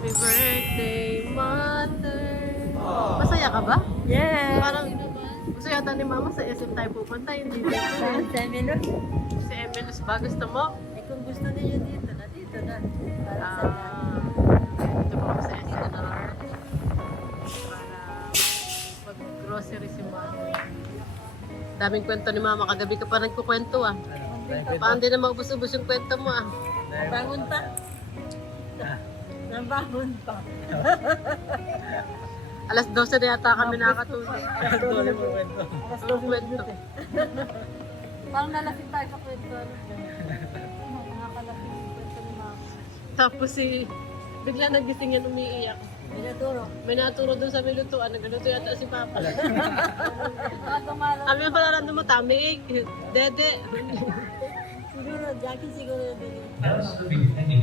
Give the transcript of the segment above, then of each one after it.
Happy birthday, mother. Masaya ka ba? Yes. Parang gusto yata ni mama sa SM tayo pupunta. Hindi dito eh. Sa Emilio? Si Emilus ba? Gusto mo? Eh kung gusto niyo dito na, dito na. Para sa Ito po kami sa SNR. Para mag-grocery si mama. Daming kwento ni mama. Kagabi ka pa nagkukwento ah. Paano din na maubos-ubos yung kwento mo ah. Nabangon pa. Nabangon pa. Alas 12 na yata kami nakatulog. Alas 12 mo kwento. Alas 12 Kwento. Parang nalasing tayo sa kwento. Nakakalasing yung kwento ni Mama. Tapos bigla nagising yan umiiyak. Binaturo. May naturo doon sa milutuan. Nagluto yata si Papa. Nakatumalo. Kami yung palaran mo, tamig. Dede. Siguro, Jackie siguro din yun.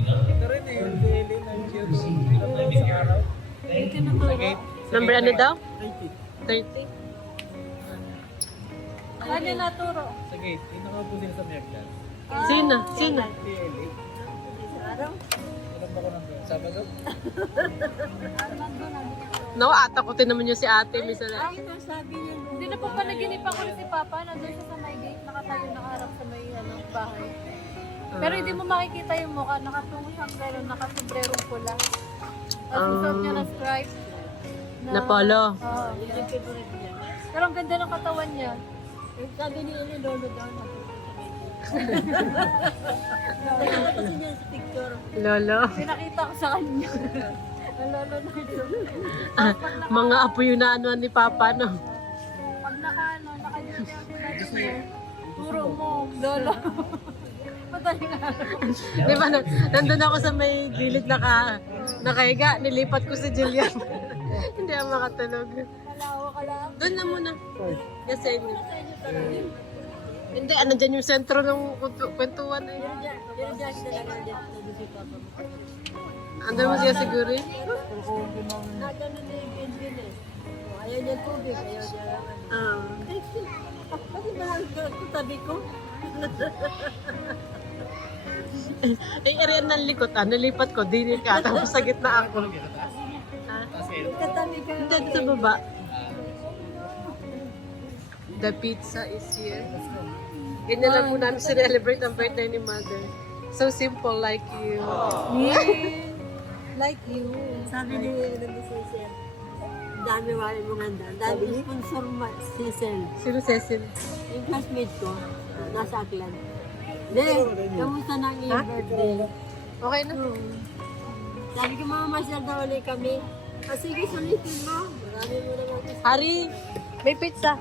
Ito rin eh, yung daily ng chips. Ilang sa araw? Number ano daw? 30. 30. Saan niya naturo? Sa gate, yung nakaupo sila sa Mercas. Sino? Sino? PLA. Sa araw? Alam ba ko ng Sabado? Atakutin naman yung si ate. Misa na. Ay, sabi niya nung... Hindi na po panaginipan ko si Papa, nandun siya sa may gate, nakatayo nakaharap sa may bahay. Pero hindi mo makikita yung mukha, nakatungo siyang gano'n, nakasombrerong pula. Tapos suot niya na stripe. Na polo. Oo. Yun yung favorite niya. Pero ang ganda ng katawan niya. Yung sabi niya ni Lolo daw, natulog sa medyo. Nakita kasi niya sa picture. Lolo. Pinakita ko sa kanya. Ang lolo na ito. Mga apo yun na ano ni Papa, no? Pag naka-duty ako na dito, puro mo, lolo. Madaling araw. Di ba, nandun ako sa may gilid nakahiga, nilipat ko si Julian. Hindi ako makatulog. Kalawa ka lang. Doon na muna. Kasi, hindi, ano dyan yung sentro ng kwentuhan eh. Pero dyan talaga dyan, sabi si Papa mo. Andun mo siya siguro eh. Na gano'n na yung engine eh. Ayaw niya tubig, ayaw niya Ah. Bakit mahal ka ito tabi ko? Ay, area ng likod, nalipat ko, dinil ka, tapos sa gitna ako. Katabi ka. Hindi, dito sa baba. The pizza is here. Ganyan lang muna namin celebrate ang birthday ni Mother. So simple like you. Like you. Sabi ni Cecil, dami wala mong handa. Dami sponsor Cecil. Sino Cecil? Yung classmate ko, nasa Aklan. Then, kamusta na ang iyong birthday? Okay na. Sabi ko, mamamasyal daw ulit kami. Sige, sulitin mo. Marami mo naman gusto. Hari, may pizza.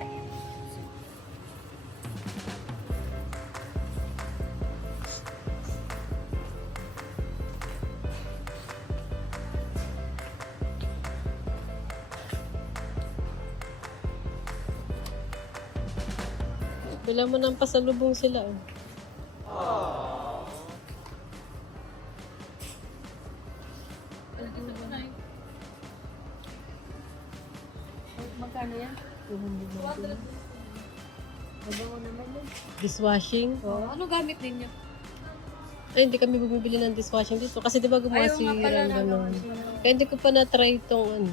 Bila mo ng pasalubong sila. Oh. Magkano yan? 200. Mabango naman yun. Dishwashing. Ano gamit ninyo? Ay, hindi kami bumibili ng dishwashing dito. Kasi di ba gumasira Ayaw nga pala ang na ganun. Kaya hindi ko pa na-try itong ano.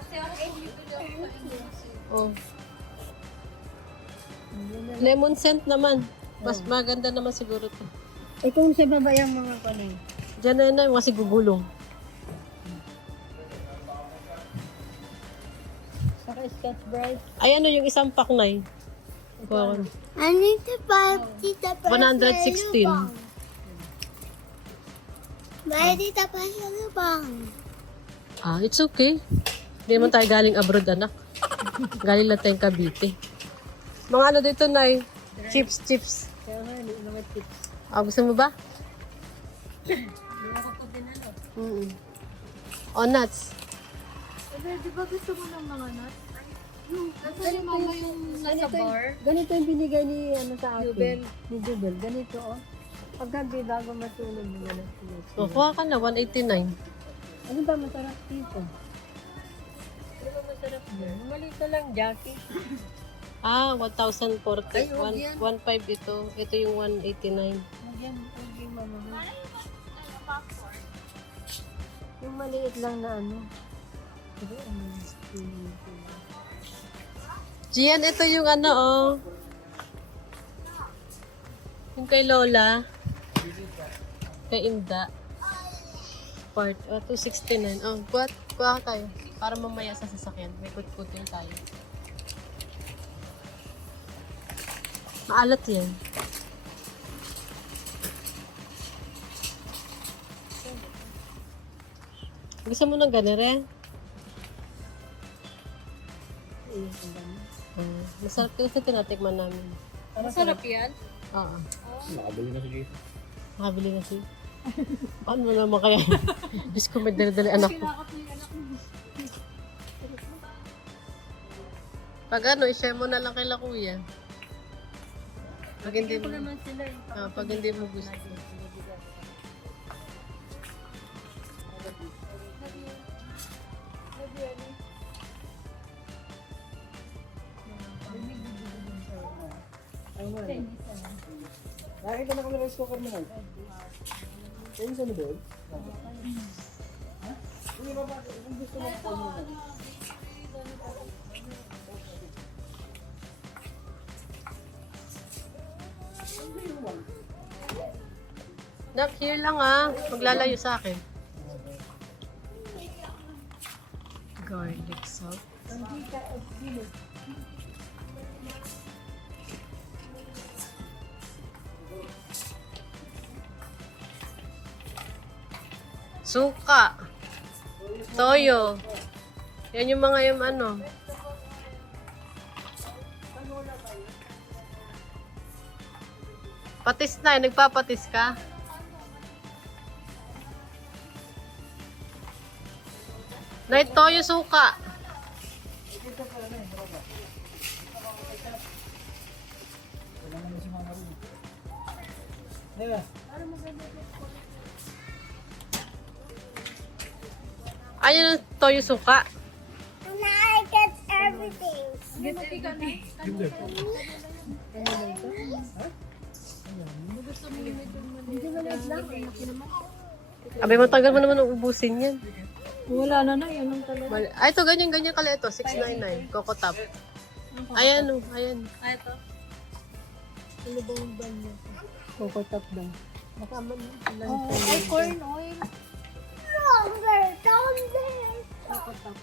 Kasi ako bumibili ako. Oh. Lemon scent naman. Mas maganda naman siguro to. Eh kung sa baba yung mga kanay. Diyan na yun kasi gugulong. Saka Scotch Brite. Ay, ano yung isang pack na eh? I need to buy Tita Paz 116. Buy Tita Paz lubang. Ah, it's okay. Hindi naman tayo galing abroad, anak. Galing lang tayong Cavite. Mga ano dito, Nay? Chips. Kaya nga, hindi naman tips. Ah, gusto mo ba? Hindi ako pa din ano. O, nuts. Di ba gusto mo ng mga nuts? Nasa ni mama yung nasa bar? Ganito yung binigay ni ano sa akin. Jubel. Ni Jubel. Ganito oh. Paggabi bago matulog mo na. O, kuha ka na, 189. Ano ba masarap dito? Ano ba masarap dito? Malito lang, Jackie. Ah, 1,040. Ay, huwag yan. 1,500 ito. Ito yung 189. Nagyan, huwag yung mama mo. Yung maliit lang na ano. Gian, ito yung ano, oh. Yung kay Lola. Kay Inda. Part, 269. Oh, kuha tayo. Para mamaya sa sasakyan. May kutkutin tayo. Maalat yan. Gusto mo ng ganere? Masarap kasi tinatikman namin. Masarap yan. Oo. Nakabili na sige. Nakabili na siya. Paano mo naman kaya? Diyos ko, may dali-dali anak ko. Kinakap mo yung anak mo. Pag ano, i-share mo na lang kay Kuya. Pag hindi mo, Naman sila eh. pag hindi mo gusto. Nakita na kami rice cooker mo na. Kaya sa doon? Hindi ba ba? Kung gusto mo po mo na. Nak, here lang ah. Maglalayo sa akin. Garlic salt. Suka. Toyo. Yan yung mga yung ano. Patis na, nagpapatis ka? Night toyo suka. Diba? Ayun ang toyo suka. And I get everything. Abay, matagal mo naman ubusin yan. Wala na yan ang talaga. Ay, ito, ganyan kala ito. 699. Coco Top. Ayan, oh. Ayan. Ah, ito. Ano ba yung ban niya? Coco top daw. Baka man lang. Oh, ay, corn oil. Longer, longer. Coco top.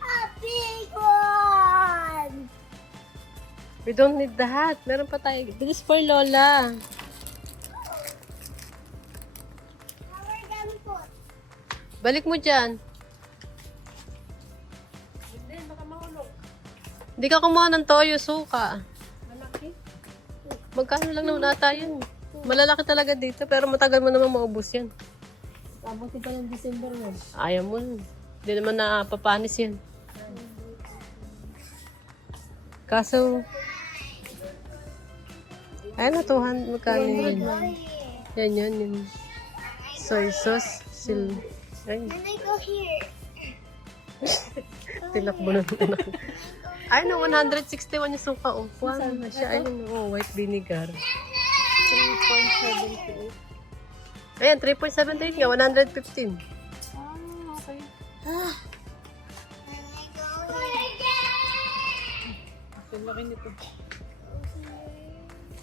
A big one. We don't need that. Meron pa tayo. This is for Lola. How are we gonna put? Balik mo dyan. Hindi ka kumuha ng toyo, suka. Magkano lang naman ata yun. Malalaki talaga dito, pero matagal mo naman maubos yan. Abutin pa ng December yan. Ayaw mo. Hindi naman napapanis yan. Kaso, ayun na, 200, magkano yun? Yan. Yung soy sauce. Ay, And I go here. tinakbo na ito. Ay, no, 161 yung suka. Oh, kuha na siya. Ayun, oh, white vinegar. 3.78. Ayan, 3.78 nga, 115. Ah, okay. And I go here. Ang laki nito.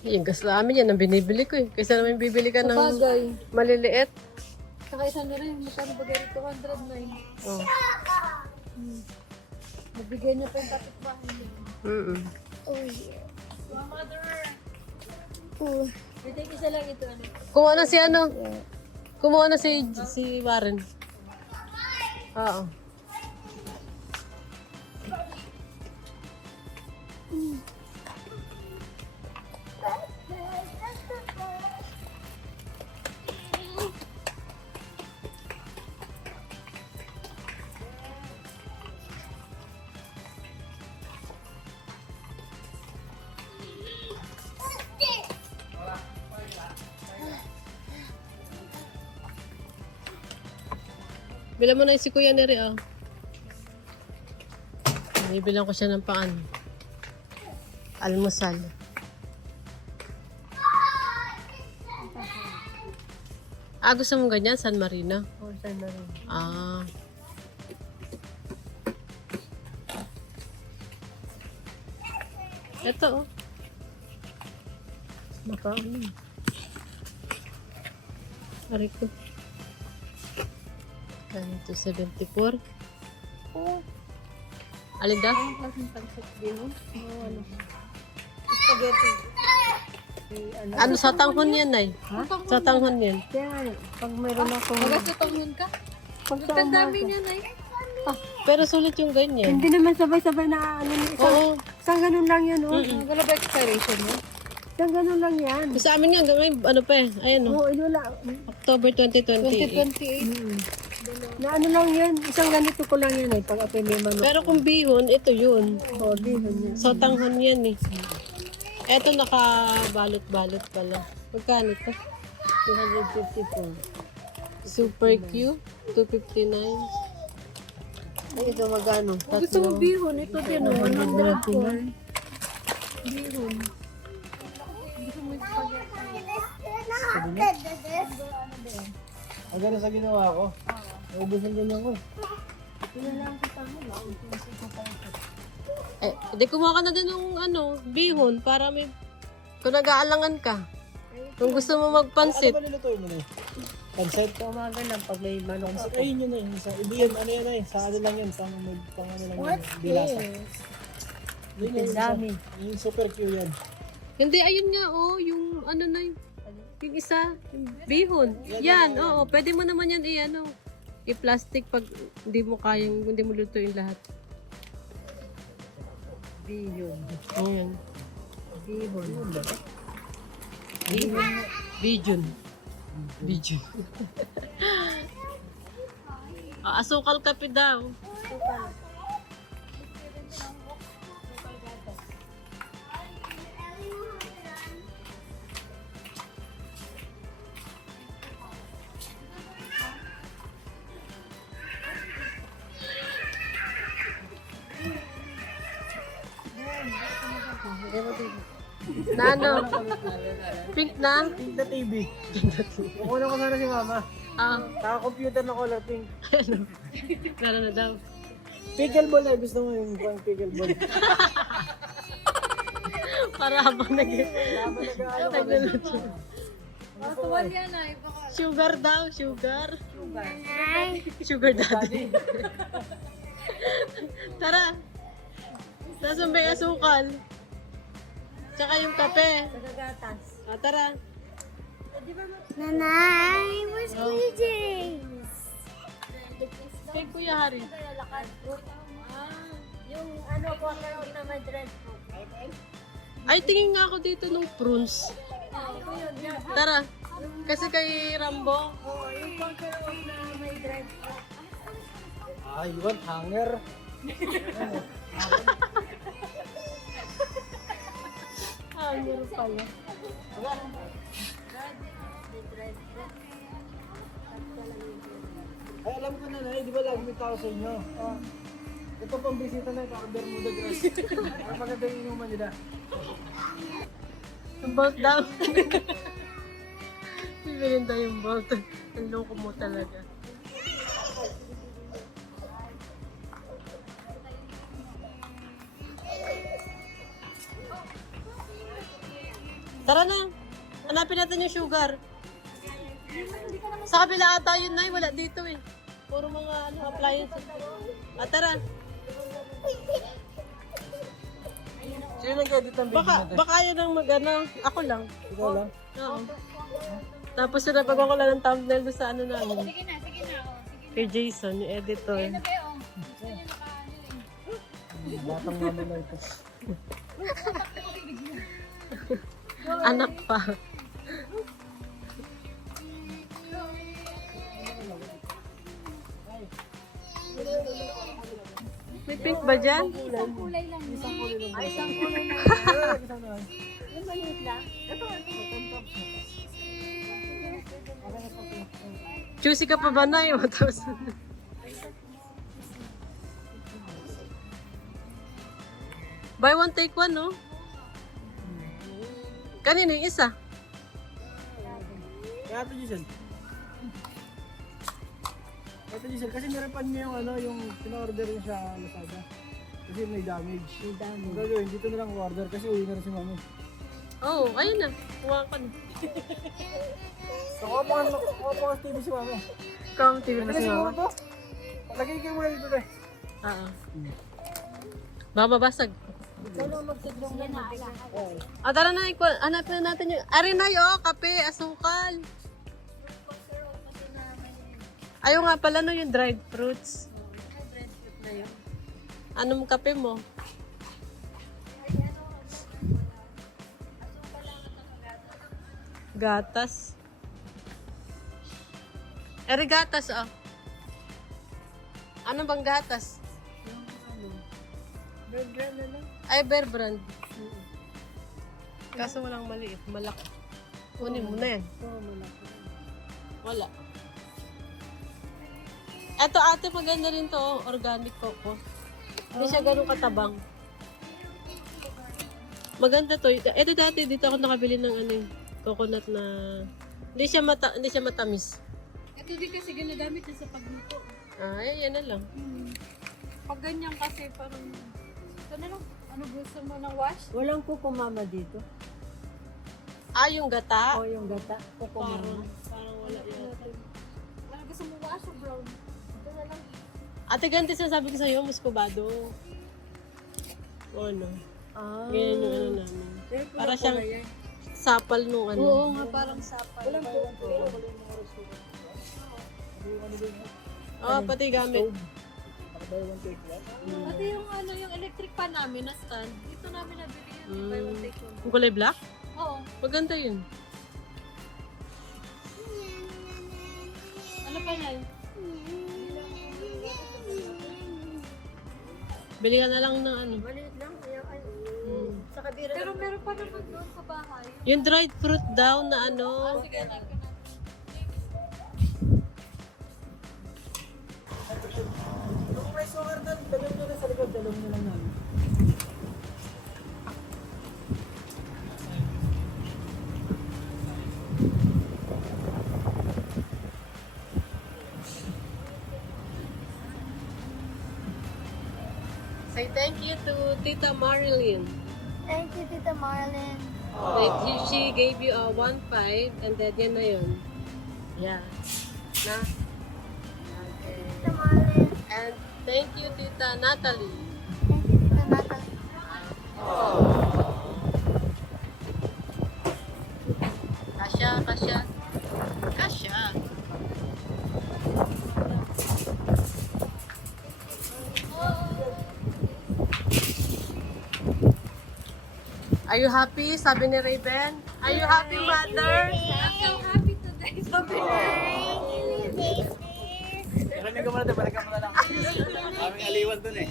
Yung gas namin yan, ang binibili ko eh. Kaysa naman bibili ka ng Bagay. maliliit. Saka isa na rin. Magkano ba ganito? 209. Oh. Nabigay niya pa yung kapitbahay niya. Oh, here. Mother. Ooh. Ito yung isa lang ito. Ano? Kumuha na si ano? Kumuha na si Warren. Oo. Bilang mo na si Kuya Neri, oh. Bibilang ko siya ng paan. Almusal. Ah, gusto mo ganyan? San Marino? O, San Marino. Ah. Ito, oh. Makaano. Aray ko. Ganito, 74. Oo. Alin daw? Ang klaseng pancit din, oh. Oo, ano. Spaghetti. Ano, sa tanghon yan, ay? Ha? Sa tanghon yan. Kaya nga, pag mayroon akong... Magasutunghon ka? Pag sa Ang dami umaga. niya na Pero sulit yung ganyan. Hindi naman sabay-sabay na ano. Oo. Isang ganun lang yan, oh. Wala ba expiration mo? Isang ganun lang yan. Sa amin nga, may ano pa eh. Ayan, oh. Oo, wala. October 2028. 2028. Na ano lang yan. Isang ganito ko lang yan, eh. Pag apoy may manok. Pero kung bihon, ito yun. Oo, bihon yan. So, tanghon yan eh. Eto nakabalot-balot pala. Magkano ito? 254. Super Q, 259. Ay, ito magano? Gusto mo bihon? Ito din, oh. Ano na ako? Bihon. Ang ganda sa ginawa ko. Naubos ang ganyan ko. Eh, di kumuha ka na din ng ano, bihon para may kung nag-aalangan ka. Kung gusto mo magpansit. Ano ba nilutuin mo na eh? Pancit? Sa umaga lang pag may manok sa Ayun yun na yun. Iba yun, ano yan eh. Sa ano lang yun. Pang ano lang yun. Bilasa. Yun yun. dami. Yung super Q yan. Hindi, ayun nga, oh, yung ano na yung isa, yung bihon. Yan, oo, pwede mo naman yan i-ano, i-plastic pag hindi mo kayang, hindi mo lutuin lahat. Bihon. Ayan. Bihon. Bihon. Bihon. Asukal kape daw. Na ano? Pink na? Pink na TV. Kukunan ko sana si mama. Ah, Naka-computer na color pink. meron na daw. Pickleball na. Gusto mo yung pang pickleball. Para habang Habang nag-ano ka. nagluluto. Tuwal yan ay. Baka Sugar daw, sugar. Sugar daddy. Tara. Nasaan ba yung asukal? Tsaka yung kape. Nagagatas. Ah, tara. Nanay, where's Kuya James? Kay Kuya Hari. Yung ano ko, karoon na may dress ko. Ay, tingin nga ako dito nung prunes. Tara. Kasi kay Rambo. Oo, yung karoon na may dress ko. Ah, you want hanger? Ah, meron pala. Ay, alam ko na di ba lagi may tao sa inyo? Oh. Ito pang bisita na, kaka-Bermuda dress. Ang maganda yung inuman nila. Yung bolt daw. Bibilin daw yung bolt. Ang loko mo talaga. Tara na. Hanapin natin yung sugar. Sa kabila ata yun na, wala dito eh. Puro mga ano, appliances. Ah, tara. Sino nag-edit ng video natin? Baka yun ang mag-ano. Ako lang. Ikaw lang? Oo. Tapos yun na pagkakula ng thumbnail doon sa ano namin. sige na, sige na. Oh. Sige Kay Jason, yung editor. na, be, oh. Gusto niya naka, Batang mama na ito. Anak pa. May pink ba dyan? isang kulay lang. Isang kulay lang. Ay, isang kulay na. Isang na lang. Yung maliit lang. Choosy ka pa ba na yun? Tapos... Buy one, take one, no? Kanina yung isa. Kaya ito, Jason. Ate Giselle, kasi nirepan niya yung ano, yung pina-order niya sa Lazada. Kasi may damage. Ang gagawin, dito na lang order kasi uwi na rin si mami. Oh, ayun na. Kuha ka na. Nakuha pa ka TV si mami. Come, TV na Kasi si siguro mama. to. Lagay kayo muna dito, te. Oo. Baka mabasag. Ah, tara na, hanapin na natin yung... Arinay, oh, kape, asukal. Ayaw nga pala, no, yung dried fruits. Anong kape mo? Gatas. Gatas, oh. Ano bang gatas? Ay, Bear Brand. Kaso walang maliit, malaki. Kunin mo na yan. Wala. Eto ate, maganda rin to, oh, organic coco. Hindi siya ganun katabang. Maganda to. Eto dati, dito ako nakabili ng ano yung coconut na... Hindi siya matamis. Ito din kasi ginagamit na sa pagluto. Ah, yan na lang. Pag ganyan kasi parang... Ito na lang. Ano gusto mo ng wash? Walang kuko mama dito. Ah, yung gata? O yung gata. Kuko mama. Parang wala yata. Ano gusto mo wash o brown? Ito na lang. Ate, ganito sabi ko sa'yo, muscovado. O ano? Ah. Ganyan yung ano namin. Para siyang sapal nung ano. Oo nga, parang sapal. Walang kuko. Wala yung mga restaurant. Yung ano din, Oo, pati gamit. buy one take one. Pati yung ano, yung electric pan namin na stand. Ito namin nabili yun. Buy one take one. Yung kulay black? Oo. Maganda yun. Ano pa yan? Bili ka na lang ng ano. Maliit lang. Sa kabira. Pero meron pa naman doon sa bahay. Yung dried fruit daw na ano. Sige, hanap ko na. Yung rice cooker doon, dalawin nyo na sa likod, dalawin nyo lang namin. Say thank you to Tita Marilyn. Thank you, Tita Marlon. She gave you a 1.5 and then yan na yun. Yeah. Na? Okay. Tita Marlon. And thank you Tita Natalie. Thank you, Tita Natalie. Kasya, kasya. Kasya. Are you happy? Sabi ni Raven. Are you happy, mother? I'm so happy today. Sabi niya. Maraming ka muna doon, balikan mo na lang. Aming aliwan doon eh.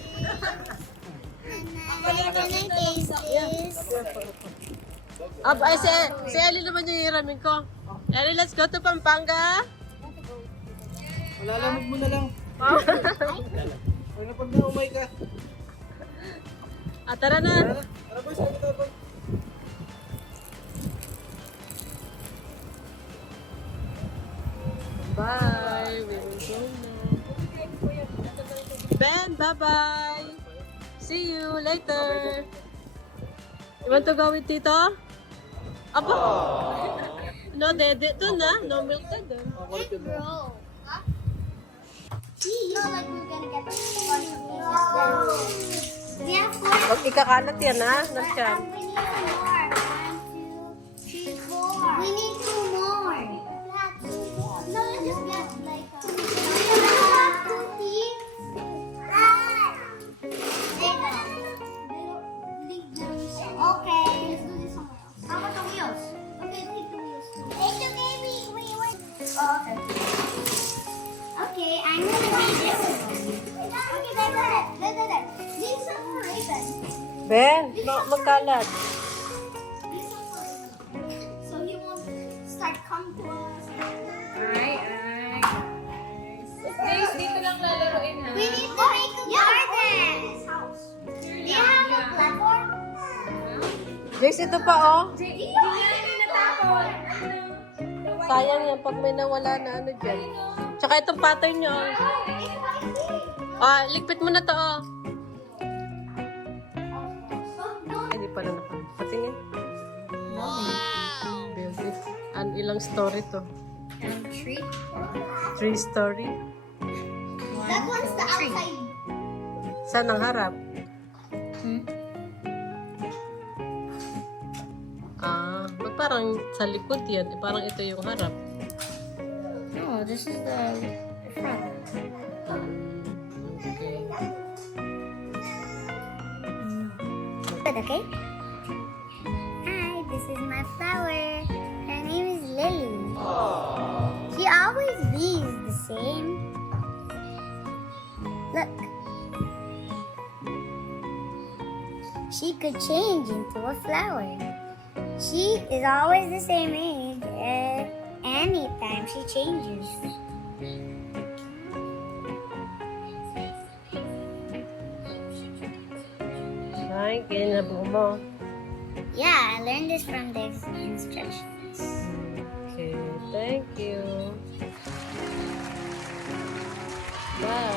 I'm gonna taste this. Ay, si Ellie naman yung hiramin ko. Ellie, let's go to Pampanga. Malalamig mo na lang. Pag napag na umay ka. Tara na. Tara boys, sabi tayo boys. Bye. We will go now. Ben, bye-bye. See you later. You want to go with Tito? Aba? No, dede. Doon na. No milk na doon. Bro. You know, like we're gonna get bunch of pieces. We have four. Huwag ikakalat yan, ha? Nasyan. We need more. 1, 2, 3, 4. We need 2 more. No, let's just get like a... We have 2 teeth. Okay. Let's do this somewhere else. How about the wheels? Okay, take the wheels. It's okay, wait. Oh, okay. Okay, I'm gonna do this. Okay, there. These are for Raven. Ben, magkalat. These are for Raven. So he won't start come to us. Guys, dito lang lalaroin ha. We need to make a garden. Do you have a platform? Jace, ito pa, oh. Hindi Natapon. Sayang yan pag may nawala na ano dyan. Ano? Tsaka itong pattern nyo. Ligpit mo na to, oh. Ay, di pala naka. Patingin. Build it. Ilang story to? Tree. 3 story. That one's the outside. Saan ang harap? Ba't parang sa likod yan? Parang ito yung harap. No, this is the front. Okay. Good, okay? Hi, this is my flower. Her name is Lily. She always leaves the same. Look. She could change into a flower. She is always the same age anytime she changes. Ay, kinabuo mo. Yeah, I learned this from the instructions. Okay, thank you. Bye.